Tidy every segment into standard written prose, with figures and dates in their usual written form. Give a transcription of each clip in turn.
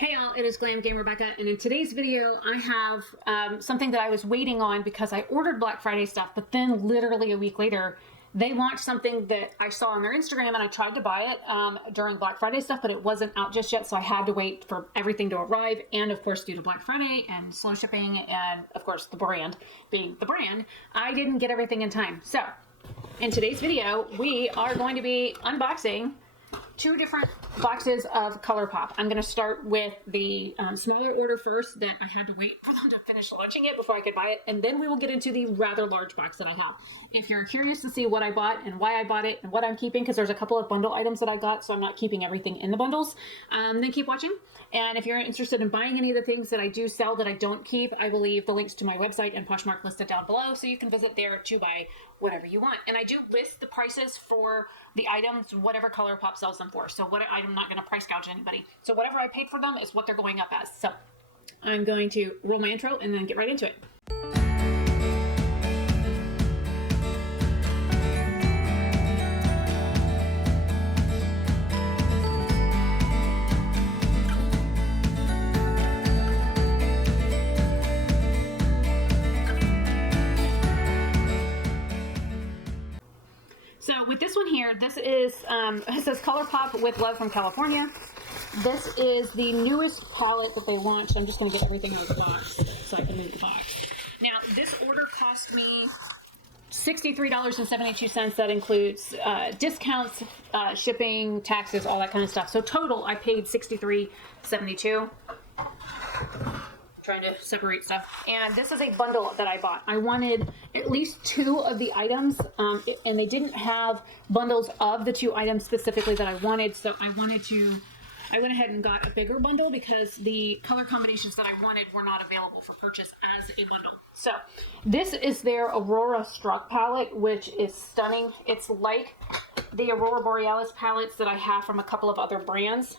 Hey all, it is Glam Game Rebecca, and in today's video I have something that I was waiting on because I ordered Black Friday stuff, but then literally a week later they launched something that I saw on their Instagram and I tried to buy it during Black Friday stuff, but it wasn't out just yet, so I had to wait for everything to arrive, and of course due to Black Friday and slow shipping and of course the brand being the brand, I didn't get everything in time. So in today's video we are going to be unboxing two different boxes of Colourpop. I'm going to start with the smaller order first that I had to wait for them to finish launching it before I could buy it, and then we will get into the rather large box that I have. If you're curious to see what I bought and why I bought it and what I'm keeping, because there's a couple of bundle items that I got, so I'm not keeping everything in the bundles, then keep watching. And if you're interested in buying any of the things that I do sell that I don't keep, I will leave the links to my website and Poshmark listed down below, so you can visit there to buy whatever you want. And I do list the prices for the items, whatever Colourpop sells them for. So I'm not going to price gouge anybody. So whatever I paid for them is what they're going up as. So I'm going to roll my intro and then get right into it. So with this one here, this is, it says Colourpop with love from California. This is the newest palette that they launched. I'm just going to get everything out of the box so I can move the box. Now, this order cost me $63.72. That includes discounts, shipping, taxes, all that kind of stuff. So total, I paid $63.72. Trying to separate stuff. And this is a bundle that I bought. I wanted at least two of the items, and they didn't have bundles of the two items specifically that I wanted, so I went ahead and got a bigger bundle because the color combinations that I wanted were not available for purchase as a bundle. So this is their Aurora Struck palette, which is stunning. It's like the Aurora Borealis palettes that I have from a couple of other brands,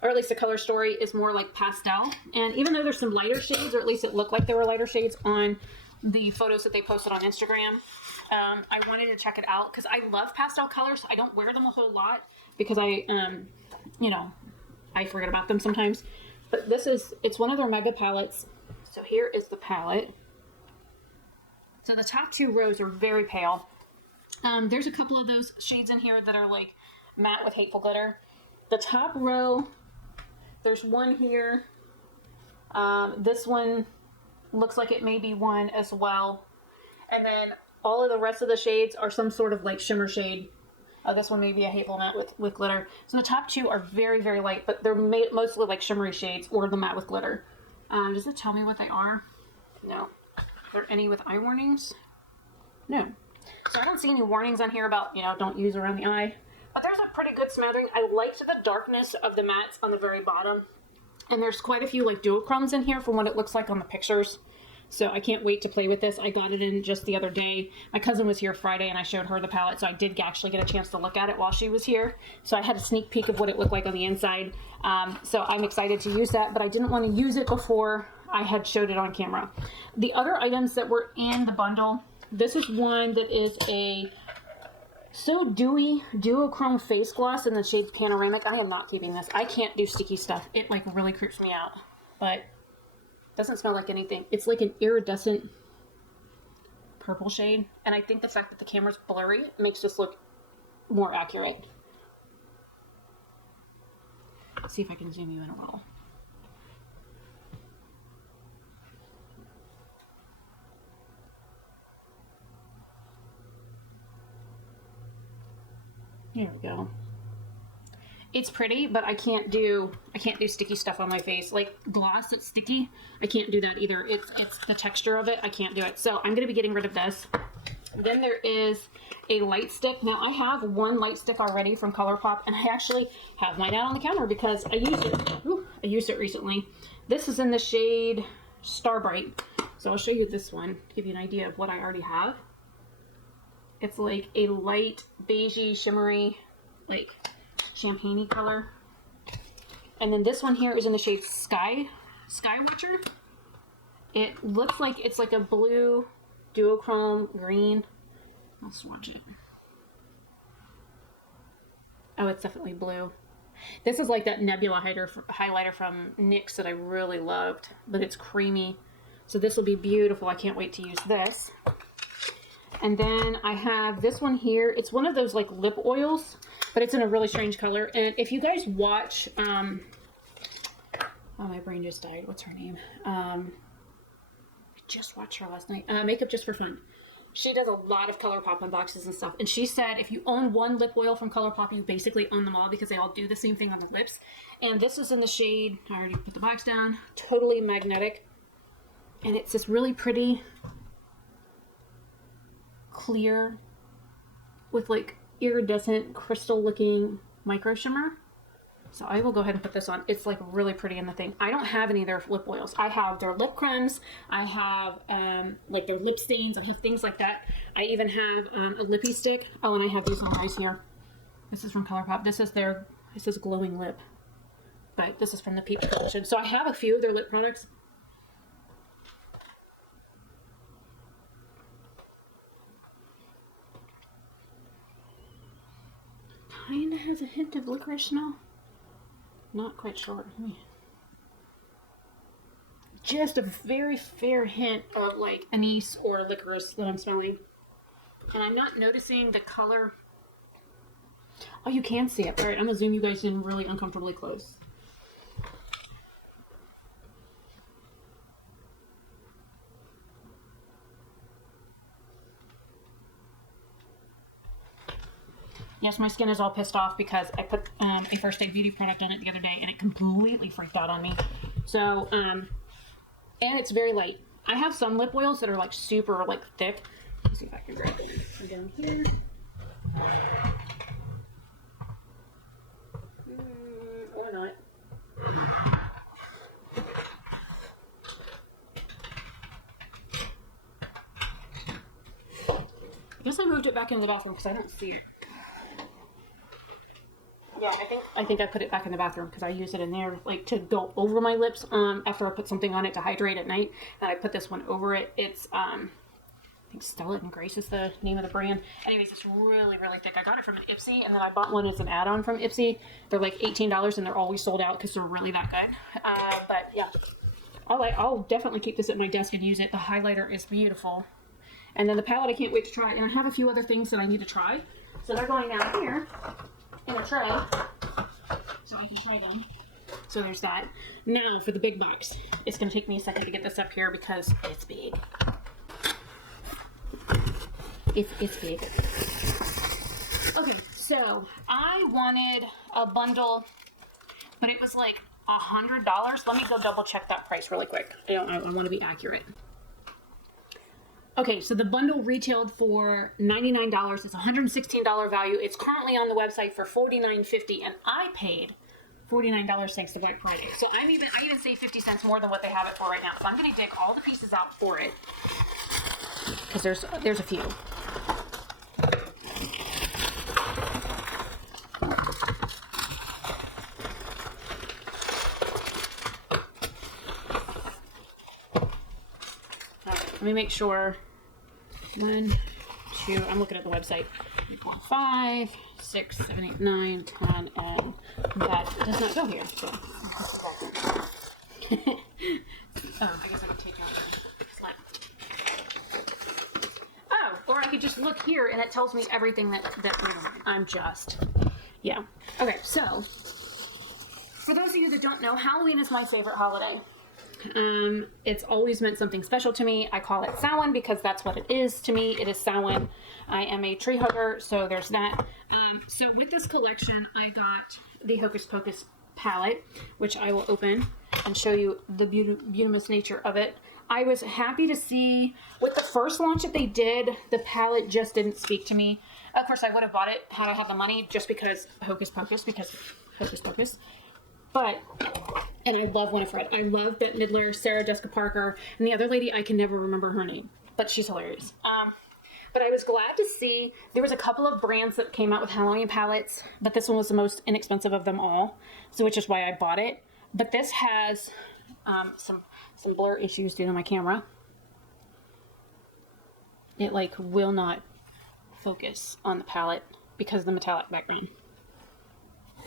or at least the color story is more like pastel. And even though there's some lighter shades, or at least it looked like there were lighter shades on the photos that they posted on Instagram, I wanted to check it out because I love pastel colors. I don't wear them a whole lot because I forget about them sometimes. But it's one of their mega palettes. So here is the palette. So the top two rows are very pale. There's a couple of those shades in here that are like matte with hateful glitter. The top row, there's one here. This one looks like it may be one as well. And then all of the rest of the shades are some sort of like shimmer shade. This one may be a hateful matte with glitter. So the top two are very, very light, but they're mostly like shimmery shades or the matte with glitter. Does it tell me what they are? No. Are there any with eye warnings? No. So I don't see any warnings on here about, don't use around the eye. But there's a pretty good smattering. I liked the darkness of the mattes on the very bottom. And there's quite a few like duochromes in here from what it looks like on the pictures. So I can't wait to play with this. I got it in just the other day. My cousin was here Friday and I showed her the palette, so I did actually get a chance to look at it while she was here. So I had a sneak peek of what it looked like on the inside. So I'm excited to use that, but I didn't want to use it before I had showed it on camera. The other items that were in the bundle, this is one that is a So Dewy duochrome face gloss in the shade Panoramic. I am not keeping this. I can't do sticky stuff. It like really creeps me out, but doesn't smell like anything. It's like an iridescent purple shade, and I think the fact that the camera's blurry makes this look more accurate. Let's see if I can zoom you in a little. Here we go. It's pretty, but I can't do sticky stuff on my face. Like gloss that's sticky, I can't do that either. It's the texture of it, I can't do it. So I'm gonna be getting rid of this. Then there is a light stick. Now I have one light stick already from Colourpop, and I actually have mine out on the counter because I used it. I used it recently. This is in the shade Starbright. So I'll show you this one to give you an idea of what I already have. It's like a light beigey, shimmery, like champagne-y color. And then this one here is in the shade Sky Watcher. It looks like it's like a blue duochrome green. Let's swatch it. Oh, it's definitely blue. This is like that nebula highlighter from NYX that I really loved, but it's creamy. So this will be beautiful. I can't wait to use this. And then I have this one here. It's one of those like lip oils, but it's in a really strange color. And if you guys watch, oh, my brain just died. What's her name? I just watched her last night. Makeup Just for Fun. She does a lot of Colourpop unboxes and stuff. And she said if you own one lip oil from Colourpop, you basically own them all because they all do the same thing on the lips. And this is in the shade, I already put the box down, Totally Magnetic. And it's this really pretty, clear, with like iridescent, crystal looking micro shimmer. So I will go ahead and put this on. It's like really pretty in the thing. I don't have any of their lip oils. I have their lip creams. I have like their lip stains. I have things like that. I even have a lippy stick. Oh, and I have these little guys here. This is from Colourpop. This is glowing lip. But this is from the Peach collection. So I have a few of their lip products. Kinda has a hint of licorice smell. Not quite sure. Just a very fair hint of like anise or licorice that I'm smelling. And I'm not noticing the color. Oh, you can see it. All right, I'm gonna zoom you guys in really uncomfortably close. Yes, my skin is all pissed off because I put a First Aid Beauty product on it the other day and it completely freaked out on me. So, and it's very light. I have some lip oils that are like super like thick. Let's see if I can grab it from down here. Or not. I guess I moved it back into the bathroom because I don't see it. Yeah, I think I put it back in the bathroom because I use it in there like to go over my lips after I put something on it to hydrate at night. And I put this one over it. It's I think Stella and Grace is the name of the brand. Anyways, it's really, really thick. I got it from an Ipsy, and then I bought one as an add-on from Ipsy. They're like $18, and they're always sold out because they're really that good. But yeah, I'll definitely keep this at my desk and use it. The highlighter is beautiful. And then the palette, I can't wait to try. And I have a few other things that I need to try. So they're going down here in a tray, so I can try them. So there's that. Now for the big box. It's going to take me a second to get this up here because it's big. It's big. Okay, so I wanted a bundle, but it was like $100. Let me go double check that price really quick. I want to be accurate. Okay, so the bundle retailed for $99. It's a $116 value. It's currently on the website for $49.50, and I paid $49 thanks to Black Friday. So I even saved 50 cents more than what they have it for right now. So I'm going to dig all the pieces out for it because there's a few. Let me make sure. 1, 2, I'm looking at the website. 4, 5, 6, 7, 8, 9, 10, and that does not go here. So. Oh, I guess I could take out the slide. Oh, or I could just look here and it tells me everything that I'm just, yeah. Okay, so, for those of you that don't know, Halloween is my favorite holiday. It's always meant something special to me. I call it Samhain because that's what it is to me. It is Samhain. I am a tree hugger, so there's that. So with this collection, I got the Hocus Pocus palette, which I will open and show you the beautimous nature of it. I was happy to see with the first launch that they did, the palette just didn't speak to me. Of course, I would have bought it had I had the money just because Hocus Pocus, But, and I love Winifred. I love Bette Midler, Sarah Jessica Parker, and the other lady, I can never remember her name, but she's hilarious. But I was glad to see there was a couple of brands that came out with Halloween palettes, but this one was the most inexpensive of them all, so which is why I bought it. But this has some blur issues due to my camera. It like will not focus on the palette because of the metallic background.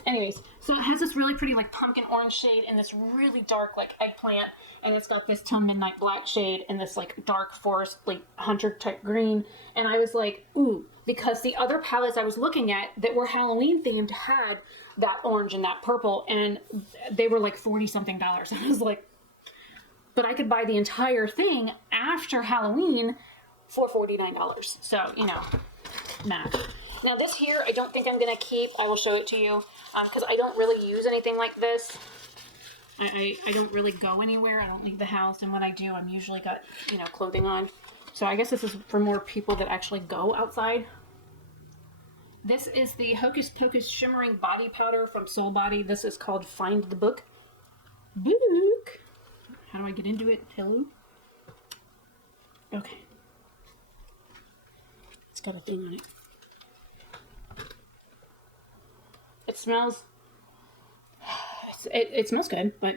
Anyways, so it has this really pretty like pumpkin orange shade and this really dark like eggplant, and it's got this Till Midnight black shade and this like dark forest like hunter type green. And I was like, ooh, because the other palettes I was looking at that were Halloween themed had that orange and that purple, and they were like $40 something. And I was like, but I could buy the entire thing after Halloween for $49. So, you know, math. Now this here, I don't think I'm going to keep. I will show it to you because I don't really use anything like this. I don't really go anywhere. I don't leave the house. And when I do, I'm usually got, you know, clothing on. So I guess this is for more people that actually go outside. This is the Hocus Pocus Shimmering Body Powder from Soul Body. This is called Find the Book. Book. How do I get into it? Hello? Okay. It's got a thing on it. It smells, it smells good, but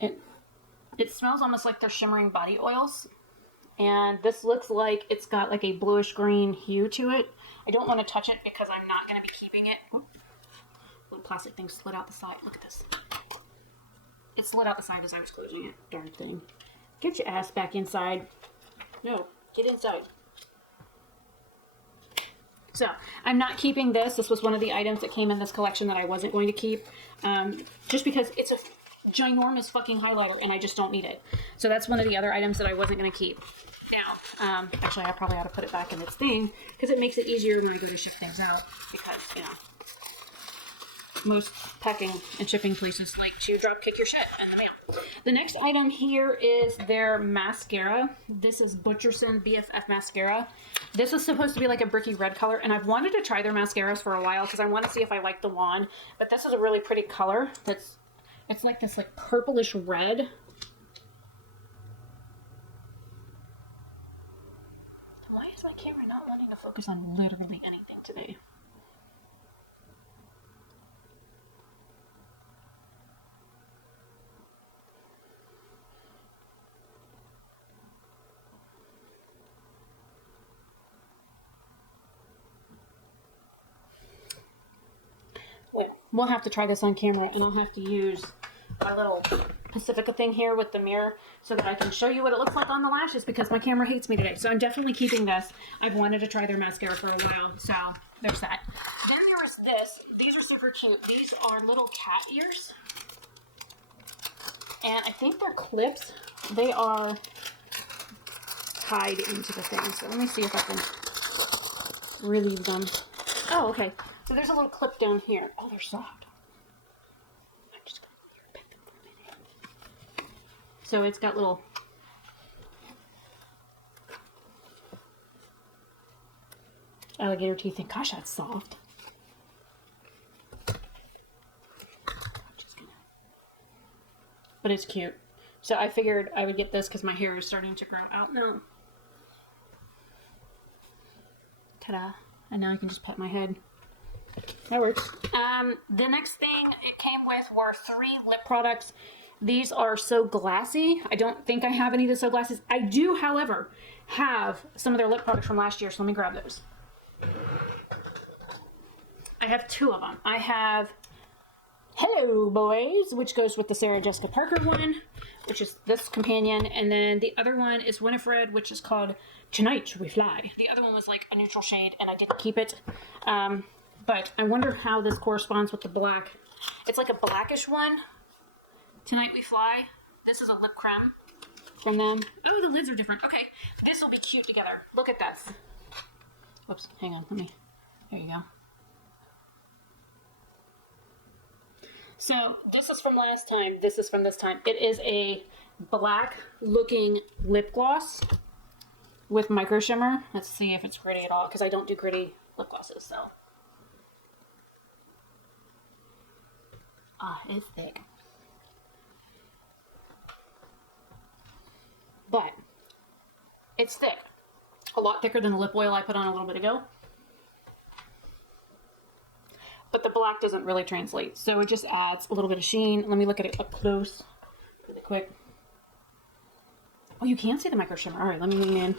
it smells almost like they're shimmering body oils. And this looks like it's got like a bluish green hue to it. I don't want to touch it because I'm not going to be keeping it. Oh, little plastic thing slid out the side. Look at this. It slid out the side as I was closing it. Darn thing. Get your ass back inside. No, get inside. So, I'm not keeping this. This was one of the items that came in this collection that I wasn't going to keep. Just because it's a ginormous fucking highlighter and I just don't need it. So that's one of the other items that I wasn't going to keep. Now, actually I probably ought to put it back in its thing because it makes it easier when I go to ship things out. Because, you know, most packing and shipping places like to drop kick your shit in the mail. The next item here is their mascara. This is Butcherson BFF mascara. This is supposed to be like a bricky red color, and I've wanted to try their mascaras for a while because I want to see if I like the wand. But this is a really pretty color. It's like this like purplish red. Why is my camera not wanting to focus on literally anything today? Well, we'll have to try this on camera, and I'll have to use my little Pacifica thing here with the mirror so that I can show you what it looks like on the lashes because my camera hates me today. So I'm definitely keeping this. I've wanted to try their mascara for a while, so there's that. Then there is this. These are super cute. These are little cat ears. And I think they're clips. They are tied into the thing. So let me see if I can relieve them. Oh, okay. So there's a little clip down here. Oh, they're soft. I'm just going to pet them for a minute. So it's got little alligator teeth. And gosh, that's soft. But it's cute. So I figured I would get this because my hair is starting to grow out now. Ta-da. And now I can just pet my head. That works. The next thing it came with were 3 lip products. These are So Glassy. I don't think I have any of the So Glasses. I do, however, have some of their lip products from last year, so let me grab those. I have 2 of them. I have Hello Boys, which goes with the Sarah Jessica Parker one, which is this companion, and then the other one is Winifred, which is called Tonight We Fly. The other one was like a neutral shade, and I didn't keep it. But I wonder how this corresponds with the black. It's like a blackish one. Tonight We Fly. This is a lip creme from them. Oh, the lids are different. Okay, this will be cute together. Look at this. Whoops, hang on, there you go. So this is from last time. This is from this time. It is a black looking lip gloss with micro shimmer. Let's see if it's gritty at all because I don't do gritty lip glosses, so. Ah, it's thick. But it's thick. A lot thicker than the lip oil I put on a little bit ago. But the black doesn't really translate. So it just adds a little bit of sheen. Let me look at it up close really quick. Oh, you can see the micro shimmer. All right, let me lean in.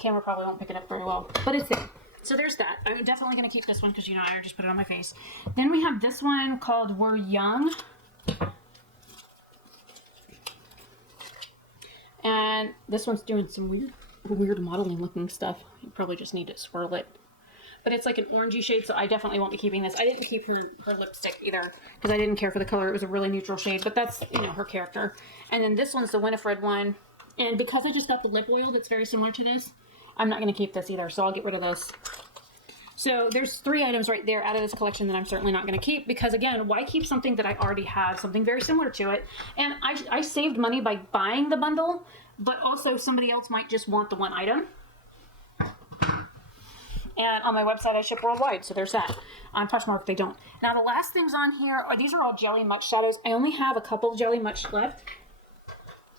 Camera probably won't pick it up very well, but it's there. So there's that. I'm definitely going to keep this one because, you know, I just put it on my face. Then we have this one called We're Young. And this one's doing some weird modeling looking stuff. You probably just need to swirl it. But it's like an orangey shade, so I definitely won't be keeping this. I didn't keep her lipstick either because I didn't care for the color. It was a really neutral shade, but that's, you know, her character. And then this one's the Winifred one. And because I just got the lip oil that's very similar to this, I'm not going to keep this either, so I'll get rid of this. So there's 3 items right there out of this collection that I'm certainly not going to keep because, again, why keep something that I already have, something very similar to it? And I saved money by buying the bundle, but also somebody else might just want the one item. And on my website, I ship worldwide, so there's that. On Poshmark, they don't. Now, the last things on here are, these are all Jelly Much shadows. I only have a couple of Jelly Much left.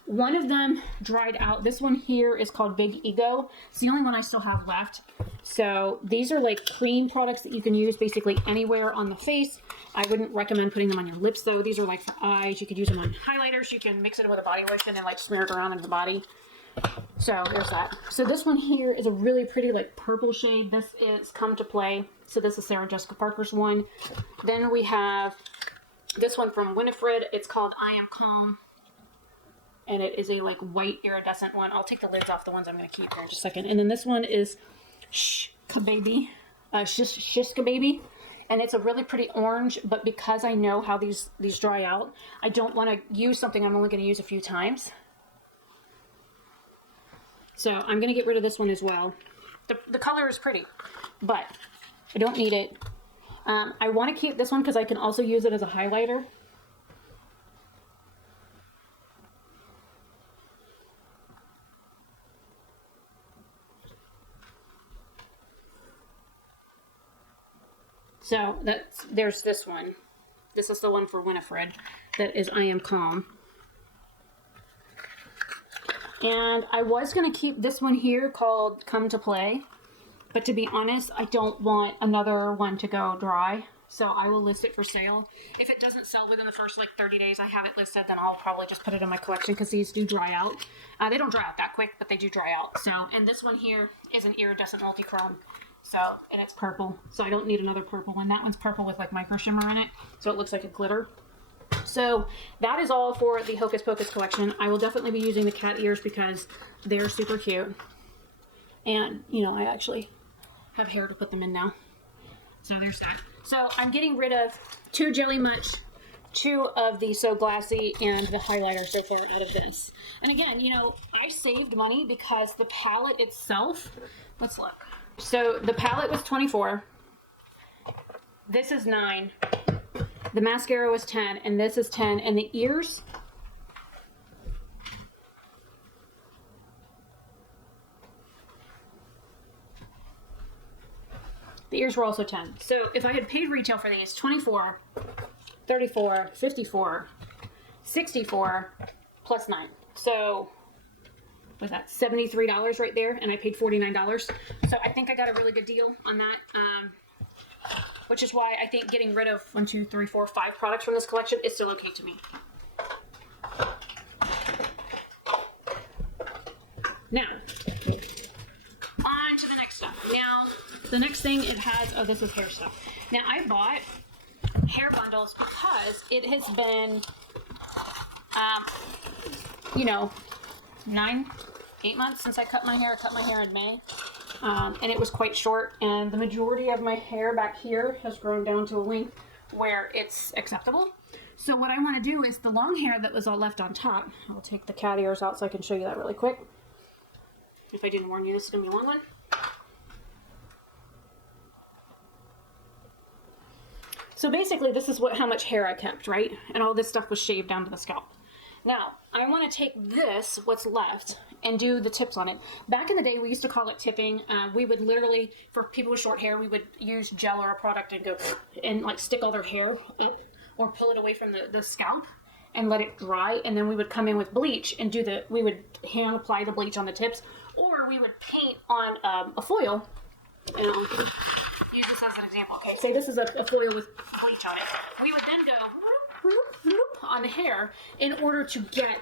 One of them dried out. This one here is called Big Ego. It's the only one I still have left. So these are like cream products that you can use basically anywhere on the face. I wouldn't recommend putting them on your lips, though. These are like for eyes. You could use them on highlighters. You can mix it with a body lotion and like smear it around in the body. So there's that. So this one here is a really pretty like purple shade. This is Come to Play. So this is Sarah Jessica Parker's one. Then we have this one from Winifred. It's called I Am Calm. And it is a like white iridescent one. I'll take the lids off the ones I'm going to keep here in just a second. And then this one is Shishka Baby. Shishka Baby. And it's a really pretty orange, but because I know how these dry out, I don't want to use something I'm only going to use a few times. So I'm going to get rid of this one as well. The color is pretty, but I don't need it. I want to keep this one because I can also use it as a highlighter. So there's this one. This is the one for Winifred. That is I Am Calm. And I was going to keep this one here called Come to Play. But to be honest, I don't want another one to go dry. So I will list it for sale. If it doesn't sell within the first like 30 days I have it listed, then I'll probably just put it in my collection because these do dry out. They don't dry out that quick, but they do dry out. So, and this one here is an iridescent multi-chrome. So, and it's purple. So I don't need another purple one. That one's purple with like micro shimmer in it. So it looks like a glitter. So that is all for the Hocus Pocus collection. I will definitely be using the cat ears because they're super cute. And, you know, I actually have hair to put them in now. So there's that. So I'm getting rid of 2 Jelly Much, 2 of the So Glassy, and the highlighter so far out of this. And again, you know, I saved money because the palette itself, let's look. So the palette was $24. This is $9. The mascara was $10, and this is $10. And the ears, were also $10. So if I had paid retail for these, $24, $34, $54, $64, plus $9. So was that $73 right there, and I paid $49. So I think I got a really good deal on that, which is why I think getting rid of 1, 2, 3, 4, 5 products from this collection is still okay to me. Now, on to the next stuff. Now, the next thing it has, oh, this is hair stuff. Now, I bought hair bundles because it has been, you know, 8 months since I cut my hair. I cut my hair in May. And it was quite short, and the majority of my hair back here has grown down to a length where it's acceptable. So what I want to do is the long hair that was all left on top, I'll take the cat ears out so I can show you that really quick. If I didn't warn you, this is going to be a long one. So basically this is how much hair I kept, right? And all this stuff was shaved down to the scalp. Now, I want to take this, what's left, and do the tips on it. Back in the day, we used to call it tipping. We would literally, for people with short hair, we would use gel or a product and go and like stick all their hair up or pull it away from the scalp and let it dry. And then we would come in with bleach and we would hand apply the bleach on the tips, or we would paint on a foil. And I'll use this as an example. Okay, say this is a foil with bleach on it. We would then go on the hair in order to get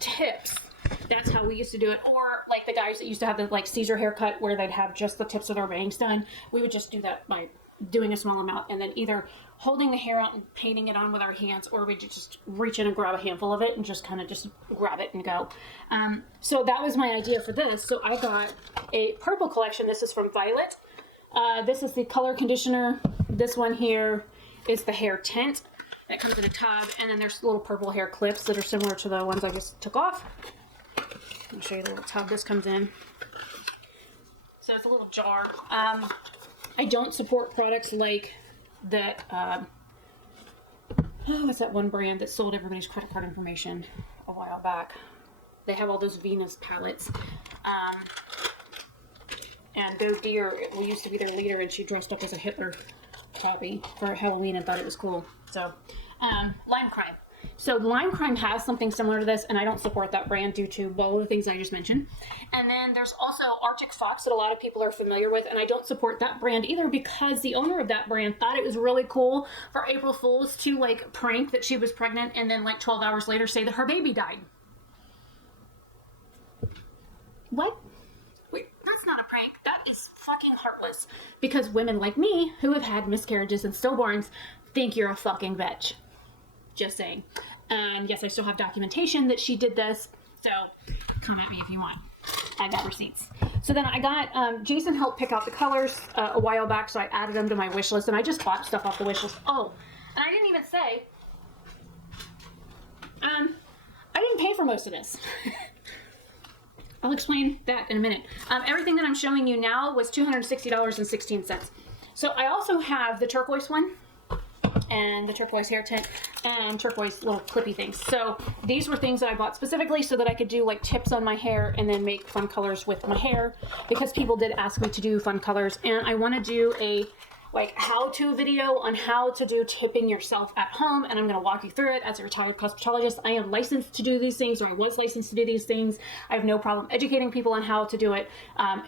tips. That's how we used to do it. Or like the guys that used to have the like Caesar haircut where they'd have just the tips of their bangs done. We would just do that by doing a small amount and then either holding the hair out and painting it on with our hands, or we'd just reach in and grab a handful of it and just kind of just grab it and go. So that was my idea for this. So I got a purple collection. This is from Violet. This is the color conditioner. This one here is the hair tint. It comes in a tub, and then there's little purple hair clips that are similar to the ones I just took off. I'll show you the little tub this comes in. So it's a little jar. I don't support products like that. What's that one brand that sold everybody's credit card information a while back? They have all those Venus palettes. And Go Deer used to be their leader, and she dressed up as a Hitler copy for Halloween and thought it was cool. So, Lime Crime. So Lime Crime has something similar to this, and I don't support that brand due to all of the things I just mentioned. And then there's also Arctic Fox that a lot of people are familiar with, and I don't support that brand either because the owner of that brand thought it was really cool for April Fools to like prank that she was pregnant and then like 12 hours later say that her baby died. What? Wait, that's not a prank. That is fucking heartless. Because women like me, who have had miscarriages and stillborns, think you're a fucking bitch. Just saying. And yes, I still have documentation that she did this. So come at me if you want. I got receipts. So then I got, Jason helped pick out the colors a while back, so I added them to my wish list. And I just bought stuff off the wish list. Oh, and I didn't even say, I didn't pay for most of this. I'll explain that in a minute. Everything that I'm showing you now was $260.16. So I also have the turquoise one and the turquoise hair tint and turquoise little clippy things. So these were things that I bought specifically so that I could do like tips on my hair and then make fun colors with my hair, because people did ask me to do fun colors, and I want to do a like how-to video on how to do tipping yourself at home, and I'm going to walk you through it. As a retired cosmetologist, I am licensed to do these things, or I was licensed to do these things. I have no problem educating people on how to do it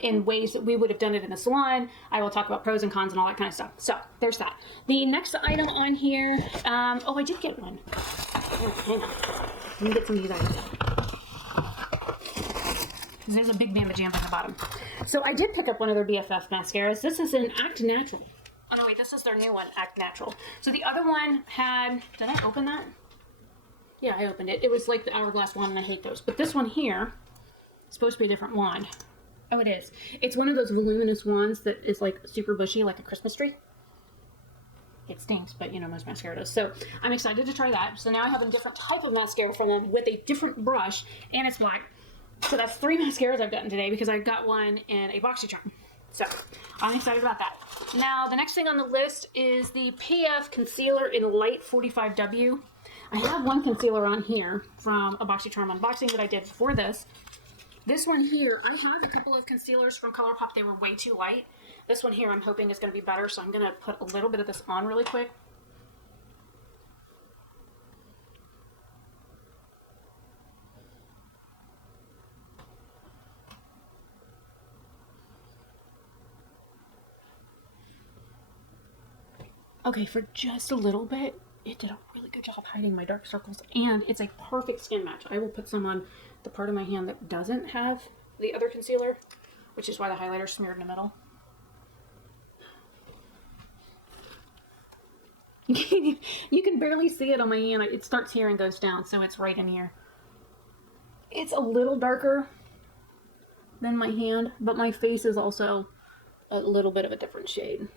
in ways that we would have done it in the salon. I will talk about pros and cons and all that kind of stuff. So there's that. The next item on here, oh, I did get one. Hang on. Let me get some of these items. There's a big Bamba Jam on the bottom. So I did pick up one of their BFF mascaras. This is an Act Natural. Oh no, wait, this is their new one, Act Natural. So the other one had, did I open that? Yeah, I opened it. It was like the hourglass wand, and I hate those. But this one here is supposed to be a different wand. Oh, it is. It's one of those voluminous wands that is like super bushy, like a Christmas tree. It stinks, but you know, most mascara does. So I'm excited to try that. So now I have a different type of mascara from them with a different brush, and it's black. So that's 3 mascaras I've gotten today because I got one in a BoxyCharm. So I'm excited about that. Now, the next thing on the list is the PF Concealer in Light 45W. I have one concealer on here from a BoxyCharm unboxing that I did before this. This one here, I have a couple of concealers from Colourpop. They were way too light. This one here I'm hoping is going to be better, so I'm going to put a little bit of this on really quick. Okay, for just a little bit, it did a really good job hiding my dark circles, and it's a perfect skin match. I will put some on the part of my hand that doesn't have the other concealer, which is why the highlighter's smeared in the middle. You can barely see it on my hand. It starts here and goes down, so it's right in here. It's a little darker than my hand, but my face is also a little bit of a different shade.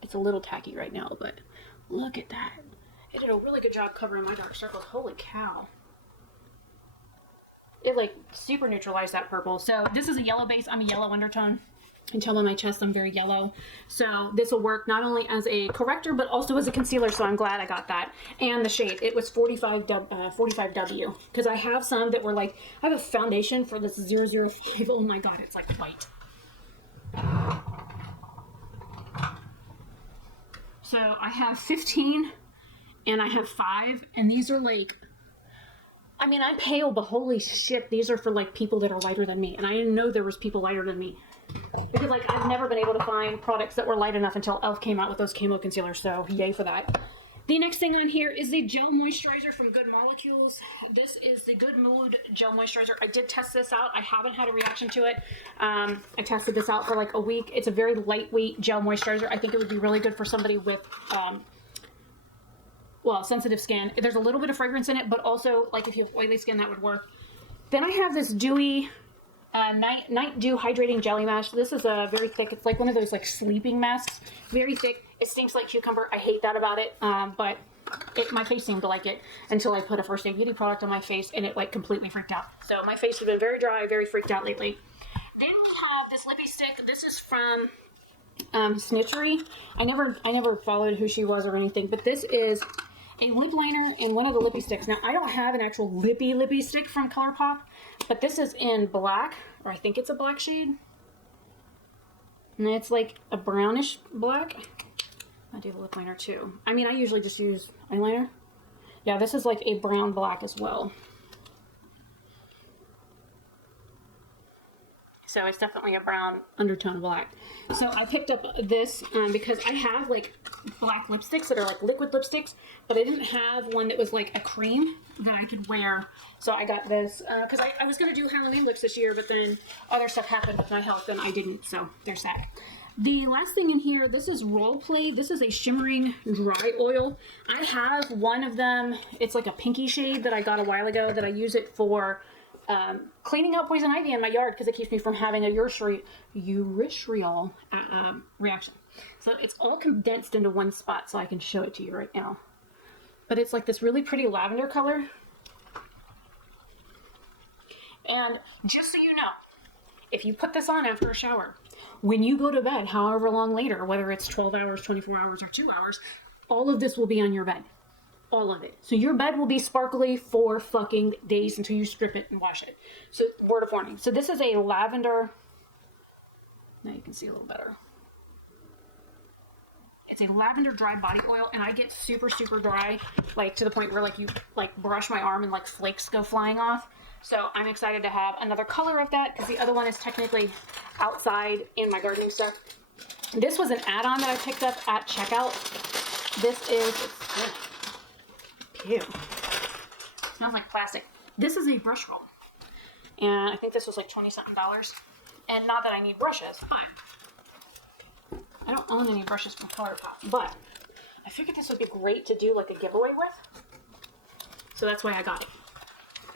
It's a little tacky right now, but look at that. It did a really good job covering my dark circles. Holy cow. It like super neutralized that purple. So this is a yellow base. I'm a yellow undertone. You can tell on my chest I'm very yellow. So this will work not only as a corrector, but also as a concealer. So I'm glad I got that. And the shade, it was 45W. Because I have some that were like, I have a foundation for this 005. Oh my God, it's like white. So I have 15 and I have 5, and these are like, I mean, I'm pale, but holy shit, these are for like people that are lighter than me. And I didn't know there was people lighter than me. Because like I've never been able to find products that were light enough until e.l.f. came out with those camo concealers, so yay for that. The next thing on here is the gel moisturizer from Good Molecules. This is the Good Mood gel moisturizer. I did test this out. I haven't had a reaction to it. I tested this out for like a week. It's a very lightweight gel moisturizer. I think it would be really good for somebody with, well, sensitive skin. There's a little bit of fragrance in it, but also like if you have oily skin, that would work. Then I have this dewy Night Dew Hydrating Jelly Mask. This is a very thick. It's like one of those like sleeping masks. Very thick. It stinks like cucumber. I hate that about it. But my face seemed to like it until I put a First Aid Beauty product on my face and it like completely freaked out. So my face has been very dry, very freaked out lately. Then we have this lippy stick. This is from Snitchery. I never followed who she was or anything, but this is a lip liner and one of the lippy sticks. Now I don't have an actual lippy stick from Colourpop, but this is in black, or I think it's a black shade. And it's like a brownish black. I do the lip liner too. I mean, I usually just use eyeliner. Yeah, this is like a brown black as well. So it's definitely a brown undertone black. So I picked up this because I have like black lipsticks that are like liquid lipsticks, but I didn't have one that was like a cream that I could wear. So I got this because I was going to do Halloween looks this year, but then other stuff happened with my health and I didn't. So there's that. The last thing in here, this is Role Play. This is a shimmering dry oil. I have one of them. It's like a pinky shade that I got a while ago that I use it for cleaning out poison ivy in my yard because it keeps me from having a urethral reaction. So it's all condensed into one spot, so I can show it to you right now. But it's like this really pretty lavender color. And just so you know, if you put this on after a shower, when you go to bed, however long later, whether it's 12 hours, 24 hours, or 2 hours, all of this will be on your bed. All of it. So your bed will be sparkly for fucking days until you strip it and wash it. So word of warning. So this is a lavender. Now you can see a little better. It's a lavender dry body oil, and I get super, super dry, like to the point where like you like brush my arm and like flakes go flying off. So I'm excited to have another color of that because the other one is technically outside in my gardening stuff. This was an add-on that I picked up at checkout. This is, ew, smells like plastic. This is a brush roll, and I think this was like $20-something. And not that I need brushes, but I don't own any brushes from Colourpop, but I figured this would be great to do like a giveaway with. So that's why I got it.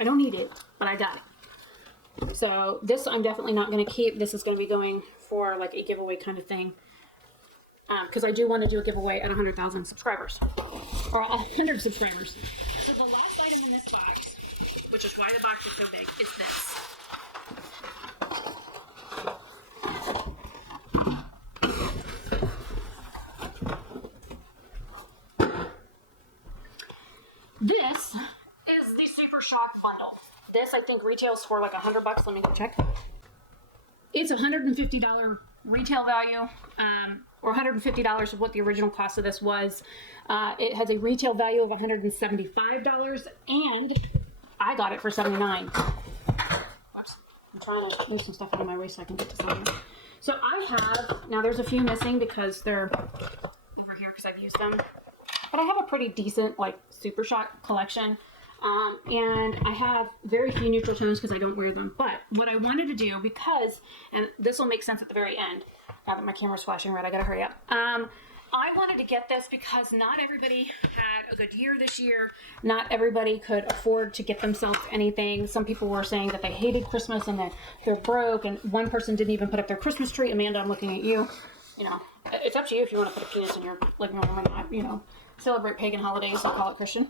I don't need it, but I got it. So this I'm definitely not going to keep. This is going to be going for like a giveaway kind of thing. Because I do want to do a giveaway at 100,000 subscribers. Or 100 subscribers. So the last item in this box, which is why the box is so big, is this. This is the Super Shock bundle. This I think retails for like $100. Let me go check. It's $150 retail value, or $150 of what the original cost of this was. It has a retail value of $175, and I got it for $79. Whoops. I'm trying to move some stuff out of my way so I can get to something. So I have, now there's a few missing because they're over here because I've used them. But I have a pretty decent, like, Super Shock collection. And I have very few neutral tones because I don't wear them. But what I wanted to do, because, and this will make sense at the very end, now that my camera's flashing red, I gotta hurry up. I wanted to get this because not everybody had a good year this year. Not everybody could afford to get themselves anything. Some people were saying that they hated Christmas and they're broke. And one person didn't even put up their Christmas tree. Amanda, I'm looking at you. You know, it's up to you if you want to put a penis in your living room or not, you know. Celebrate pagan holidays, I call it Christian.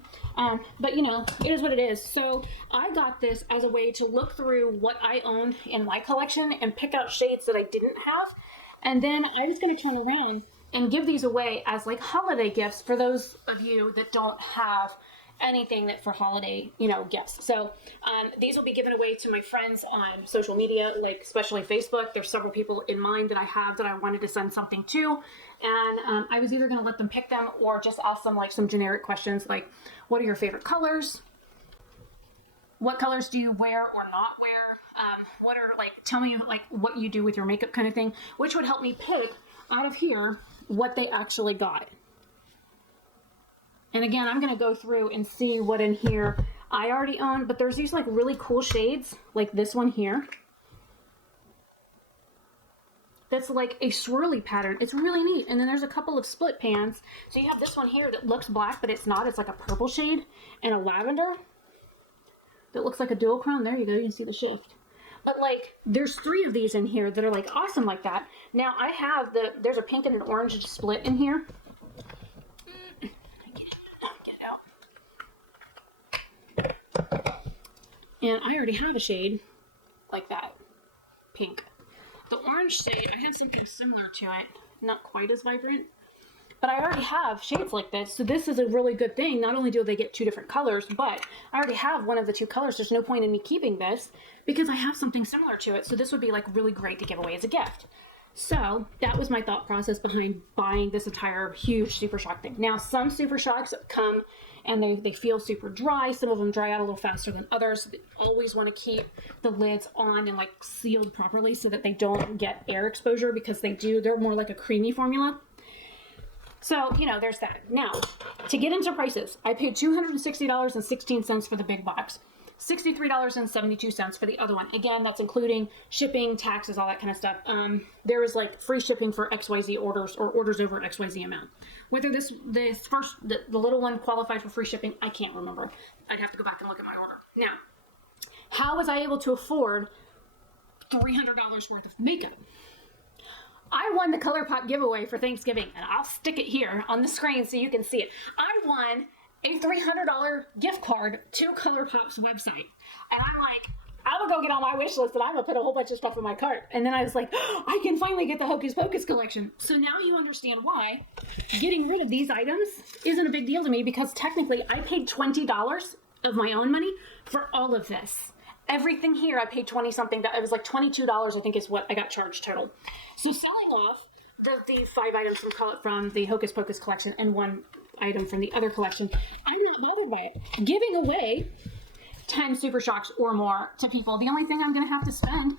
But you know, it is what it is. So I got this as a way to look through what I owned in my collection and pick out shades that I didn't have. And then I was going to turn around and give these away as like holiday gifts for those of you that don't have anything that for holiday, you know, gifts. So these will be given away to my friends on social media, like especially Facebook. There's several people in mind that I have that I wanted to send something to. And I was either going to let them pick them or just ask them like some generic questions like, what are your favorite colors? What colors do you wear or not wear? What are like, tell me like what you do with your makeup kind of thing, which would help me pick out of here what they actually got. And again, I'm going to go through and see what in here I already own, but there's these like really cool shades, like this one here. That's like a swirly pattern. It's really neat. And then there's a couple of split pans. So you have this one here that looks black, but it's not. It's like a purple shade and a lavender that looks like a dual chrome. There you go. You can see the shift. But like, there's 3 of these in here that are like awesome like that. Now I have there's a pink and an orange split in here. Get it out. And I already have a shade like that, pink. The orange shade, I have something similar to it, not quite as vibrant, but I already have shades like this. So this is a really good thing. Not only do they get 2 different colors, but I already have one of the 2 colors. There's no point in me keeping this because I have something similar to it. So this would be like really great to give away as a gift. So that was my thought process behind buying this entire huge Super Shock thing. Now, some Super Shocks come and they feel super dry. Some of them dry out a little faster than others. They always want to keep the lids on and like sealed properly so that they don't get air exposure, because they do. They're more like a creamy formula. So, you know, there's that. Now, to get into prices, I paid $260.16 for the big box. $63.72 for the other one. Again, that's including shipping, taxes, all that kind of stuff. There was like free shipping for XYZ orders or orders over XYZ amount. Whether the little one qualified for free shipping, I can't remember. I'd have to go back and look at my order. Now, how was I able to afford $300 worth of makeup? I won the Colourpop giveaway for Thanksgiving, and I'll stick it here on the screen so you can see it. I won a $300 gift card to Colourpop's website. And I'm like, I'm gonna go get on my wish list and I'm gonna put a whole bunch of stuff in my cart. And then I was like, oh, I can finally get the Hocus Pocus collection. So now you understand why getting rid of these items isn't a big deal to me, because technically I paid $20 of my own money for all of this. Everything here I paid 20 something. It was like $22 I think is what I got charged total. So selling off the 5 items from the Hocus Pocus collection and 1 item from the other collection, I'm not bothered by it. Giving away 10 Super Shocks or more to people, the only thing I'm going to have to spend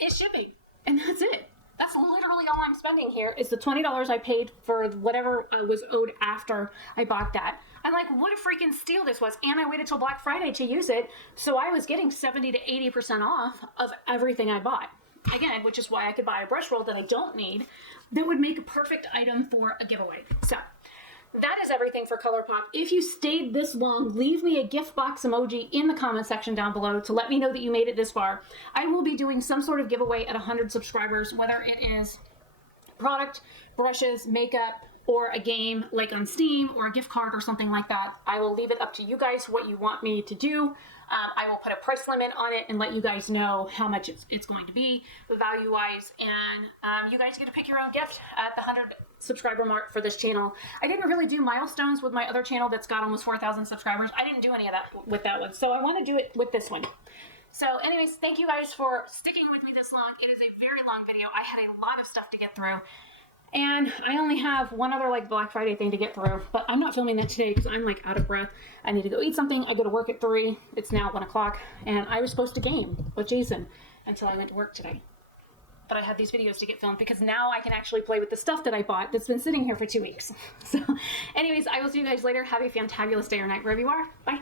is shipping. And that's it. That's literally all I'm spending here is the $20 I paid for whatever was owed after I bought that. I'm like, what a freaking steal this was. And I waited till Black Friday to use it. So I was getting 70 to 80% off of everything I bought. Again, which is why I could buy a brush roll that I don't need that would make a perfect item for a giveaway. So that is everything for Colourpop. If you stayed this long, leave me a gift box emoji in the comment section down below to let me know that you made it this far. I will be doing some sort of giveaway at 100 subscribers, whether it is product, brushes, makeup, or a game like on Steam, or a gift card or something like that. I will leave it up to you guys what you want me to do. I will put a price limit on it and let you guys know how much it's going to be value-wise, and you guys get to pick your own gift at the 100 subscriber mark for this channel. I didn't really do milestones with my other channel that's got almost 4,000 subscribers. I didn't do any of that with that one, so I want to do it with this one. So anyways, thank you guys for sticking with me this long. It is a very long video. I had a lot of stuff to get through. And I only have one other like Black Friday thing to get through, but I'm not filming that today because I'm like out of breath. I need to go eat something. I go to work at 3. It's now 1 o'clock, and I was supposed to game with Jason until I went to work today. But I had these videos to get filmed because now I can actually play with the stuff that I bought that's been sitting here for 2 weeks. So anyways, I will see you guys later. Have a fantabulous day or night wherever you are. Bye.